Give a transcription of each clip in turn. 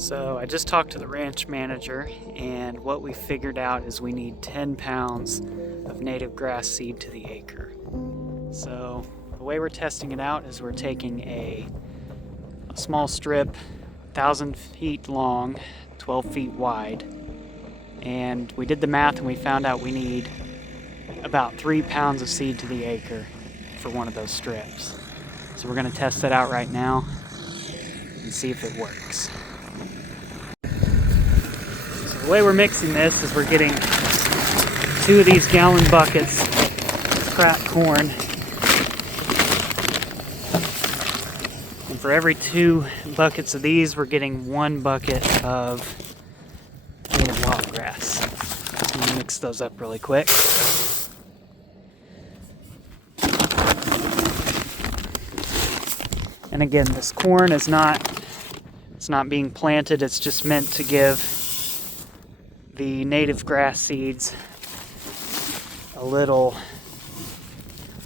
So I just talked to the ranch manager, and what we figured out is we need 10 pounds of native grass seed to the acre. So the way we're testing it out is we're taking a small strip, 1,000 feet long, 12 feet wide, and we did the math and we found out we need about 3 pounds of seed to the acre for one of those strips. So we're going to test that out right now and see if it works. The way we're mixing this is we're getting 2 of these gallon buckets of cracked corn. And for every 2 buckets of these, we're getting 1 bucket of native wildgrass. I'm gonna mix those up really quick. And again, this corn is it's not being planted, it's just meant to give the native grass seeds a little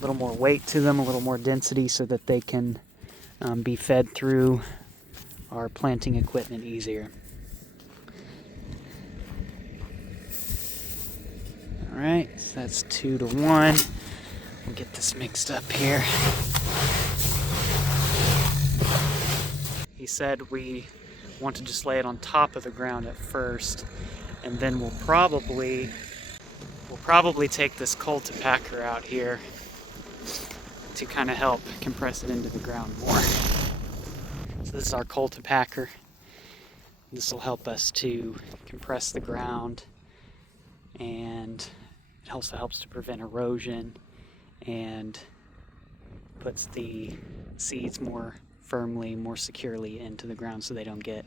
more weight to them, a little more density, so that they can be fed through our planting equipment easier. All right, so that's 2 to 1. We'll get this mixed up here. He said we want to just lay it on top of the ground at first, and then we'll probably take this cultipacker out here to kind of help compress it into the ground more. So this is our cultipacker. This will help us to compress the ground, and it also helps to prevent erosion and puts the seeds more firmly, more securely into the ground, so they don't get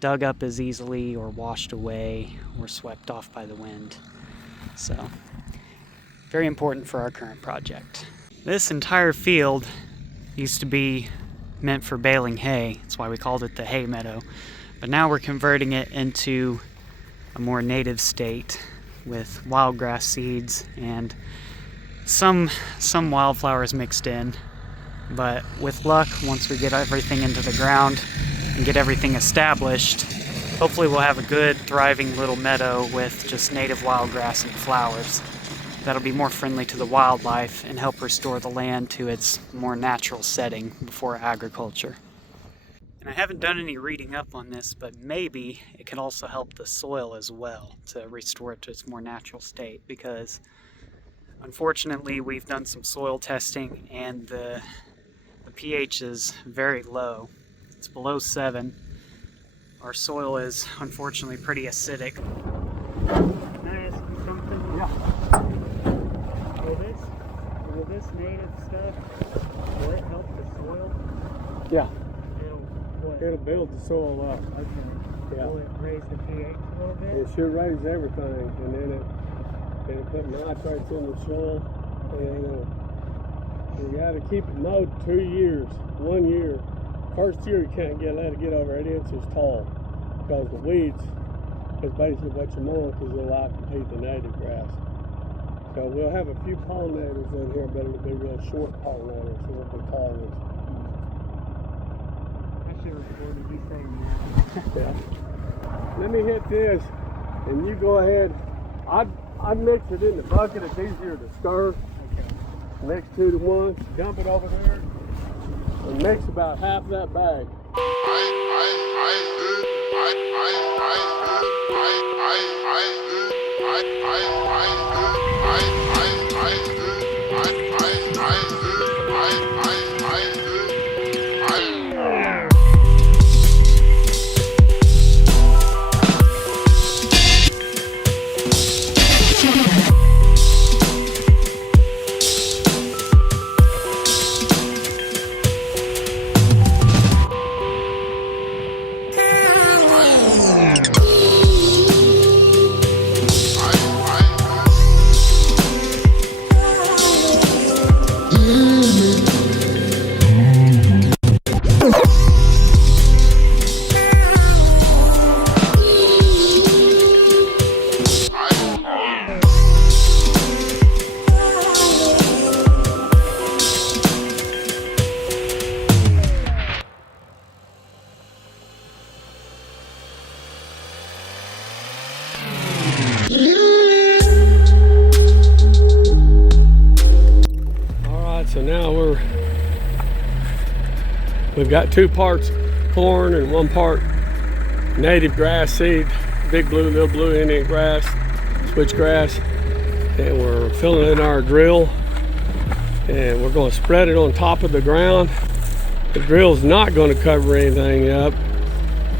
dug up as easily or washed away or swept off by the wind. So, very important for our current project. This entire field used to be meant for baling hay. That's why we called it the hay meadow. But now we're converting it into a more native state with wildgrass seeds and some wildflowers mixed in. But with luck, once we get everything into the ground and get everything established, hopefully we'll have a good, thriving little meadow with just native wildgrass and flowers. That'll be more friendly to the wildlife and help restore the land to its more natural setting before agriculture. And I haven't done any reading up on this, but maybe it can also help the soil as well to restore it to its more natural state, because unfortunately we've done some soil testing and the pH is very low. It's below 7. Our soil is unfortunately pretty acidic. Can I ask you something? Yeah. Will this native stuff, will it help the soil? Yeah. It'll It'll build the soil up. Okay. Yeah. Will it raise the pH a little bit? It should raise everything, and then it'll put nitrates in the soil, and you got to keep it mowed 2 years. 1 year. First year you can't let it get over 8 inches tall, because the weeds is basically what you're mowing, because they'll outcompete the native grass. So we'll have a few pollinators in here, but it'll be real short pollinators, so it'll be tall ones. I should have recorded you saying that. Yeah. Let me hit this, and you go ahead. I'd mix it in the bucket. It's easier to stir. Mix 2 to 1, dump it over there, and mix about half that bag. We've got 2 parts corn and 1 part native grass seed, big blue, little blue Indian grass, switchgrass, and we're filling it in our drill, and we're going to spread it on top of the ground. The drill's not going to cover anything up.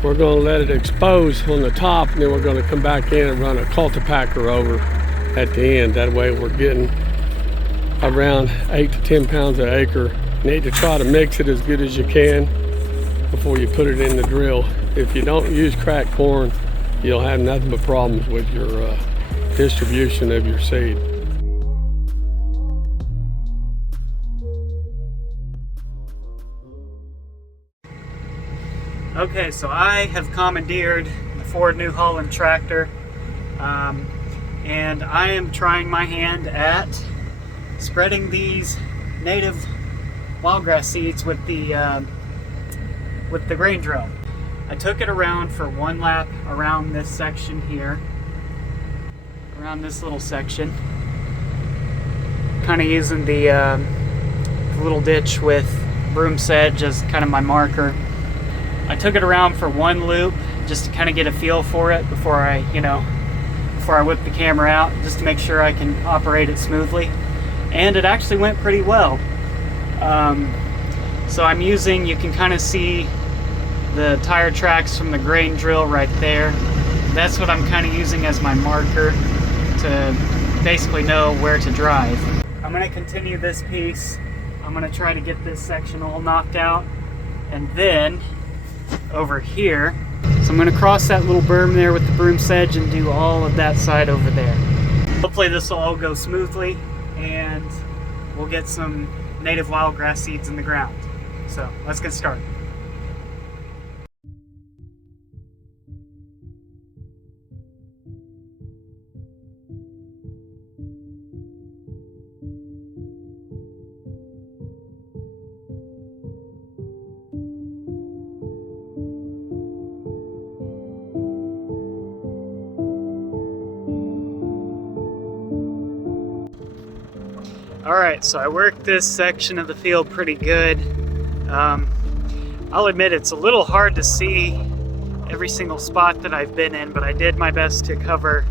We're going to let it expose on the top, and then we're going to come back in and run a cultipacker over at the end. That way we're getting around 8 to 10 pounds an acre. You need to try to mix it as good as you can before you put it in the drill. If you don't use cracked corn, you'll have nothing but problems with your distribution of your seed. Okay, so I have commandeered the Ford New Holland tractor, and I am trying my hand at spreading these native wildgrass seeds with the grain drill. I took it around for 1 lap around this section here, around this little section, kind of using the little ditch with broom sedge as kind of my marker. I took it around for 1 loop just to kind of get a feel for it before I whip the camera out, just to make sure I can operate it smoothly. And it actually went pretty well. So I'm using, you can kind of see the tire tracks from the grain drill right there. That's what I'm kind of using as my marker to basically know where to drive. I'm going to continue this piece. I'm going to try to get this section all knocked out, and then over here, so I'm going to cross that little berm there with the broom sedge and do all of that side over there. Hopefully this will all go smoothly and we'll get some native wildgrass seeds in the ground. So let's get started. Alright, so I worked this section of the field pretty good. I'll admit it's a little hard to see every single spot that I've been in, but I did my best to cover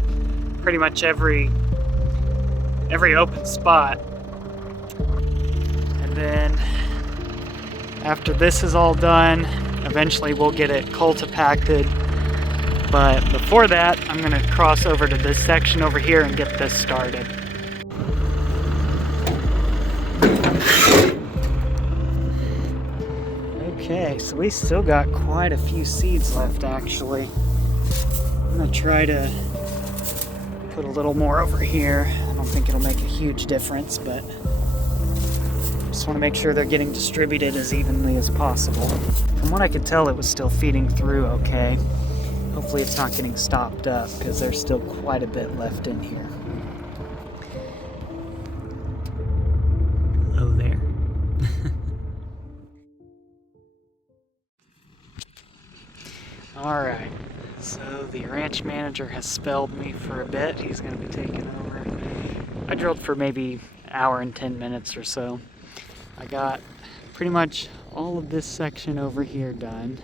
pretty much every open spot. And then after this is all done, eventually we'll get it cultipacted. But before that, I'm going to cross over to this section over here and get this started. Okay, so we still got quite a few seeds left actually. I'm gonna try to put a little more over here. I don't think it'll make a huge difference, but just want to make sure they're getting distributed as evenly as possible. From what I could tell, it was still feeding through okay. Hopefully it's not getting stopped up because there's still quite a bit left in here. Oh, there. Alright, so the ranch manager has spelled me for a bit. He's going to be taking over. I drilled for maybe an hour and 10 minutes or so. I got pretty much all of this section over here done,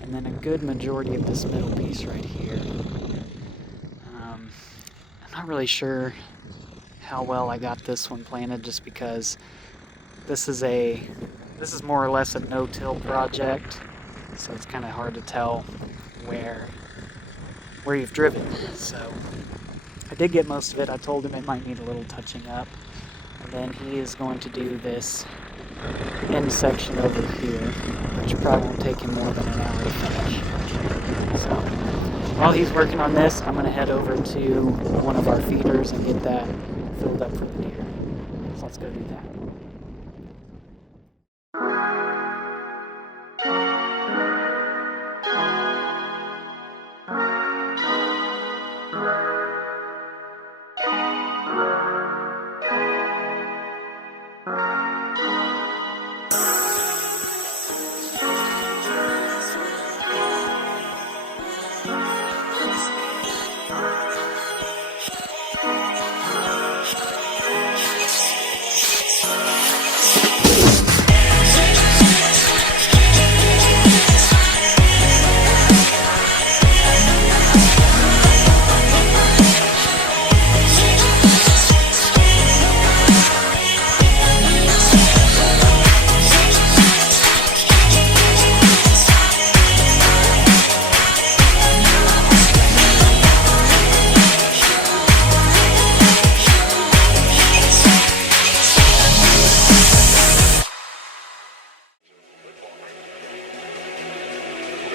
and then a good majority of this middle piece right here. I'm not really sure how well I got this one planted, just because this is more or less a no-till project. So it's kind of hard to tell where you've driven. So I did get most of it. I told him it might need a little touching up. And then he is going to do this end section over here, which probably won't take him more than an hour to finish. So while he's working on this, I'm going to head over to one of our feeders and get that filled up for the deer. So let's go do that.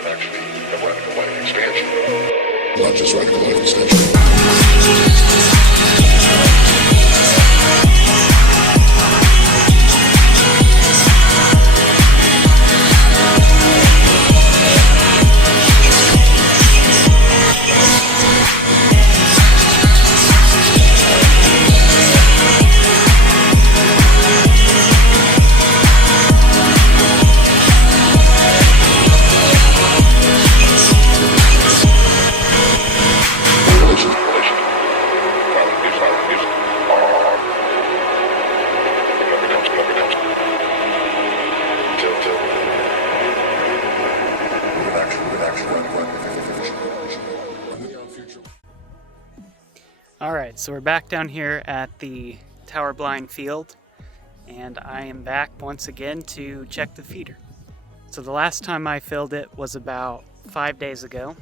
Not just radical life extension. Alright, so we're back down here at the tower blind field, and I am back once again to check the feeder. So the last time I filled it was about 5 days ago,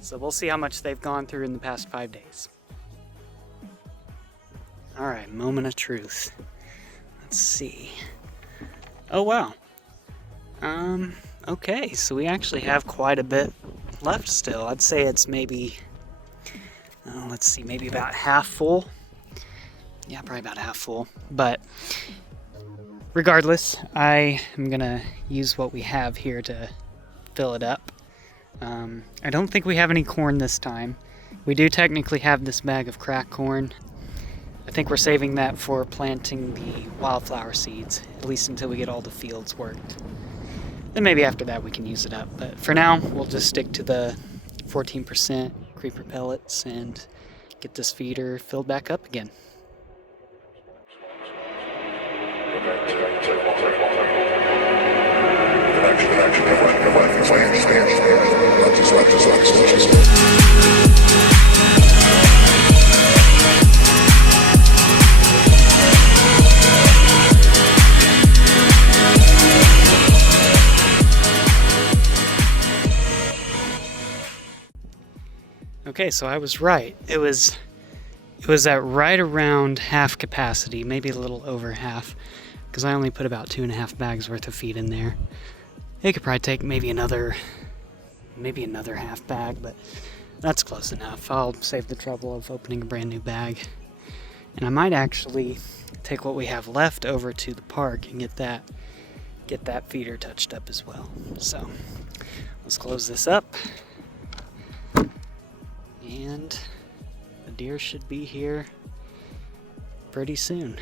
so we'll see how much they've gone through in the past 5 days. Alright, moment of truth. Let's see. Oh wow. Okay, so we actually have quite a bit left still. I'd say it's maybe, let's see, maybe about half full. Yeah, probably about half full. But regardless, I am gonna use what we have here to fill it up. I don't think we have any corn this time. We do technically have this bag of cracked corn. I think we're saving that for planting the wildflower seeds, at least until we get all the fields worked. Then maybe after that we can use it up. But for now, we'll just stick to the 14% creeper pellets and get this feeder filled back up again. Okay, so I was right. It was at right around half capacity, maybe a little over half, because I only put about 2.5 bags worth of feed in there. It could probably take maybe another half bag, but that's close enough. I'll save the trouble of opening a brand new bag. And I might actually take what we have left over to the park and get that feeder touched up as well. So let's close this up. And the deer should be here pretty soon.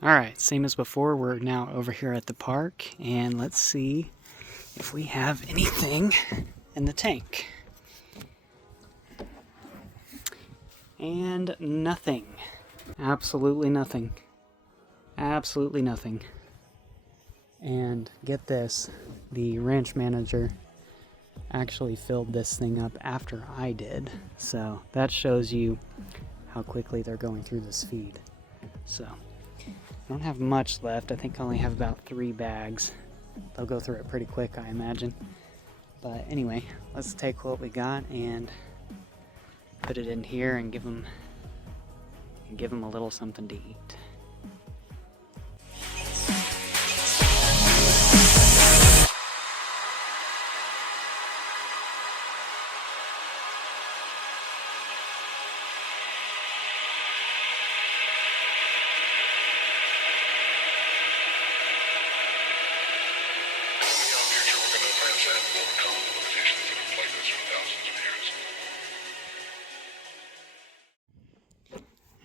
Alright, same as before, we're now over here at the park, and let's see if we have anything in the tank. And nothing. Absolutely nothing. Absolutely nothing. And get this, the ranch manager actually filled this thing up after I did, so that shows you how quickly they're going through this feed. So I don't have much left. I think I only have about 3 bags. They'll go through it pretty quick, I imagine. But anyway, let's take what we got and put it in here and give them a little something to eat.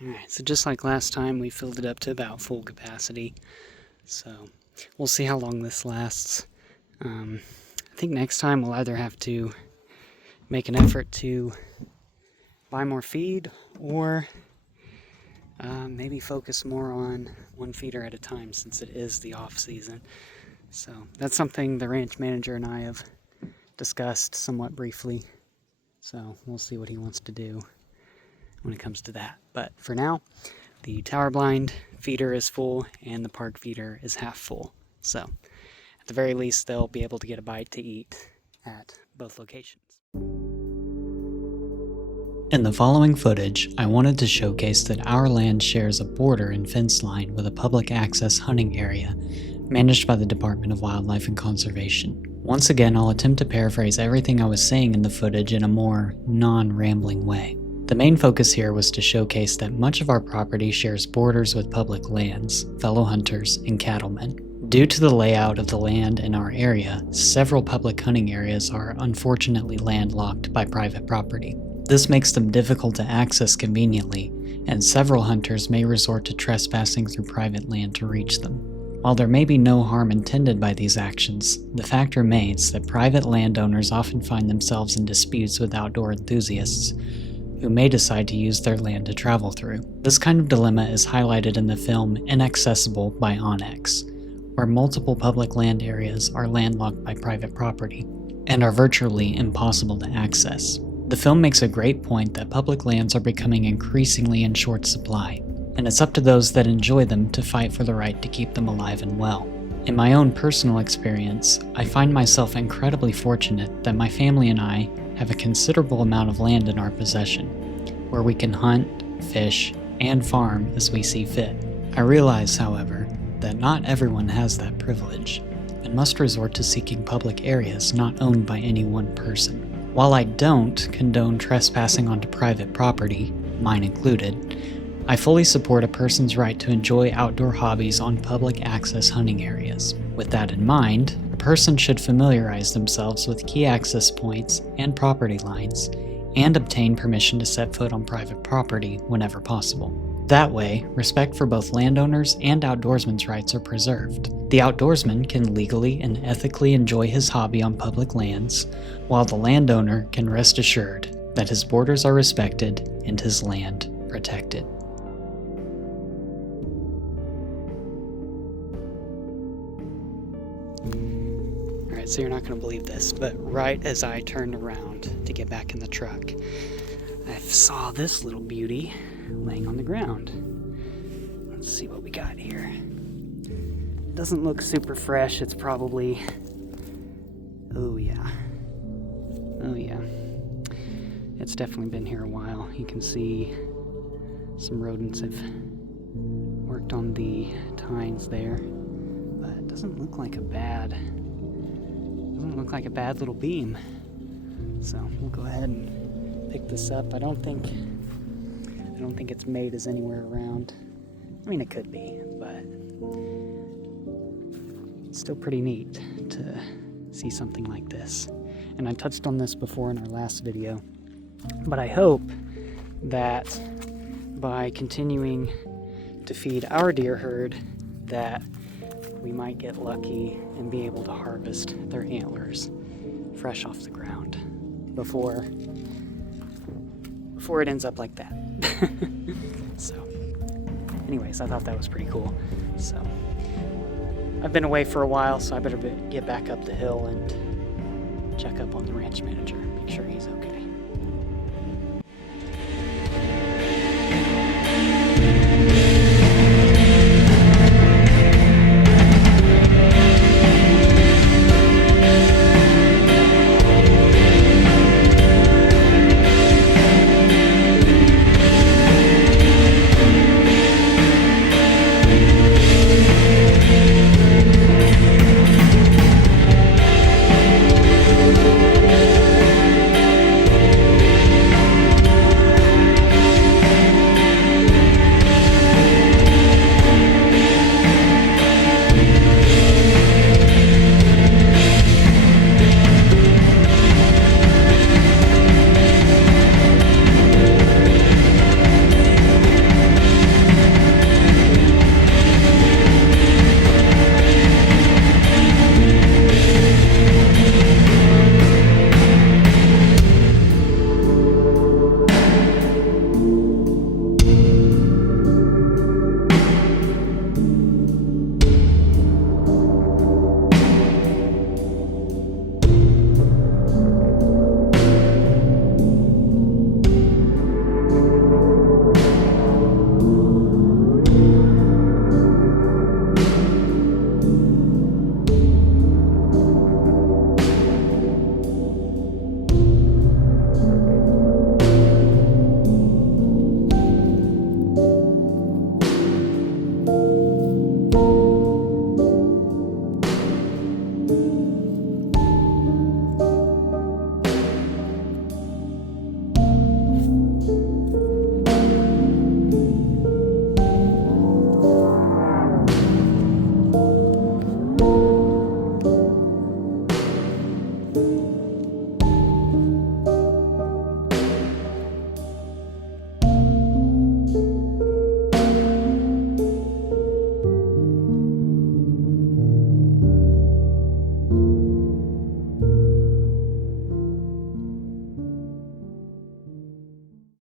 Alright, so just like last time, we filled it up to about full capacity. So we'll see how long this lasts. I think next time we'll either have to make an effort to buy more feed or maybe focus more on one feeder at a time since it is the off season. So that's something the ranch manager and I have discussed somewhat briefly. So we'll see what he wants to do when it comes to that. But for now, The tower blind feeder is full and the park feeder is half full. So at the very least, they'll be able to get a bite to eat at both locations. In the following footage, I wanted to showcase that our land shares a border and fence line with a public access hunting area managed by the Department of Wildlife and Conservation. Once again, I'll attempt to paraphrase everything I was saying in the footage in a more non-rambling way. The main focus here was to showcase that much of our property shares borders with public lands, fellow hunters, and cattlemen. Due to the layout of the land in our area, several public hunting areas are unfortunately landlocked by private property. This makes them difficult to access conveniently, and several hunters may resort to trespassing through private land to reach them. While there may be no harm intended by these actions, the fact remains that private landowners often find themselves in disputes with outdoor enthusiasts who may decide to use their land to travel through. This kind of dilemma is highlighted in the film Inaccessible by Onyx, where multiple public land areas are landlocked by private property and are virtually impossible to access. The film makes a great point that public lands are becoming increasingly in short supply, and it's up to those that enjoy them to fight for the right to keep them alive and well. In my own personal experience, I find myself incredibly fortunate that my family and I have a considerable amount of land in our possession, where we can hunt, fish, and farm as we see fit. I realize, however, that not everyone has that privilege, and must resort to seeking public areas not owned by any one person. While I don't condone trespassing onto private property, mine included, I fully support a person's right to enjoy outdoor hobbies on public access hunting areas. With that in mind, a person should familiarize themselves with key access points and property lines, and obtain permission to set foot on private property whenever possible. That way, respect for both landowners and outdoorsmen's rights are preserved. The outdoorsman can legally and ethically enjoy his hobby on public lands, while the landowner can rest assured that his borders are respected and his land protected. Alright, so you're not going to believe this, but right as I turned around to get back in the truck, I saw this little beauty laying on the ground. Let's see what we got here. It doesn't look super fresh. It's probably... Oh yeah. It's definitely been here a while. You can see some rodents have worked on the tines there, but it doesn't look like a bad little beam. So we'll go ahead and pick this up. I don't think its mate is anywhere around. I mean, it could be, but it's still pretty neat to see something like this. And I touched on this before in our last video, but I hope that by continuing to feed our deer herd that we might get lucky and be able to harvest their antlers fresh off the ground before it ends up like that. So anyways, I thought that was pretty cool. So I've been away for a while, so I better get back up the hill and check up on the ranch manager, make sure he's okay.